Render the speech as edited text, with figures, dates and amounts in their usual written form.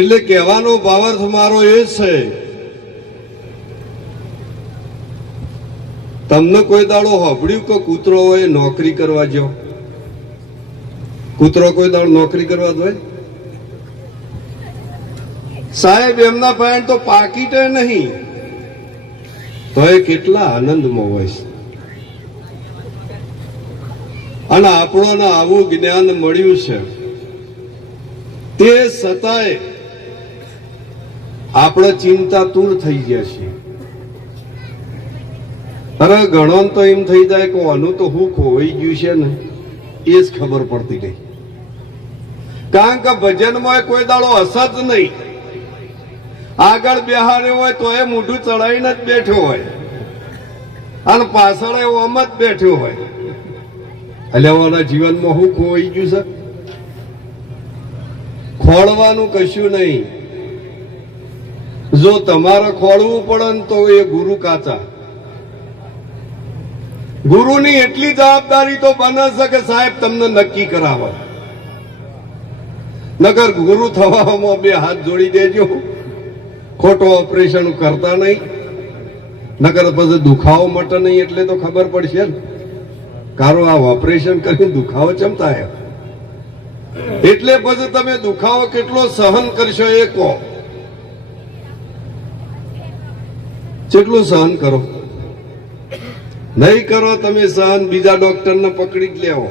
એટલે કહેવાનો ભાવાર્થ મારો એ છે, તમને કોઈ દાડો સાંભળ્યું કે કૂતરો હોય નોકરી કરવા જાઓ? કૂતરો કોઈ દાડો નોકરી કરવા જાય? સાહેબ એમના પાસે તો પાકીટ નહીં, તો એ કેટલા આનંદમાં હોય છે. અને આપણોને આવું જ્ઞાન મળ્યું છે, તે છતાંય આપણે ચિંતાતુર થઈ ગયા છીએ. અરે ઘણો તો એમ થઈ જાય કે આનું તો હું ખોવાઈ ગયું છે ને, એ જ ખબર પડતી નહીં. કારણ કે ભજનમાં કોઈ દાડો હસત નહીં. આગળ બેહાડ્યો હોય તો એ મોઢું ચડાવીને જ બેઠો હોય, અને પાછળ આમ જ બેઠો હોય. એટલે ઓના જીવનમાં હું ખોવાઈ ગયું છે? ખોળવાનું કશું નહીં. જો તમારે ખોળવું પડે ને તો એ ગુરુ કાચા. ગુરુની એટલી જવાબદારી તો બને છે કે સાહેબ તમને નક્કી કરાવે. નગર ગુરુ થવામાં બે હાથ જોડી દેજો, ખોટો ઓપરેશન કરતા નહીં. નગર પછી દુખાવો મટે નહીં એટલે તો ખબર પડશે ને, કારો આ ઓપરેશન કરીને દુખાવો ચમ થાય. એટલે પછી તમે દુખાવો કેટલો સહન કરશો એ કહો. કેટલું સહન કરો? નહીં કરો તમે સહન, બીજા ડોક્ટરને પકડી જ લેવો.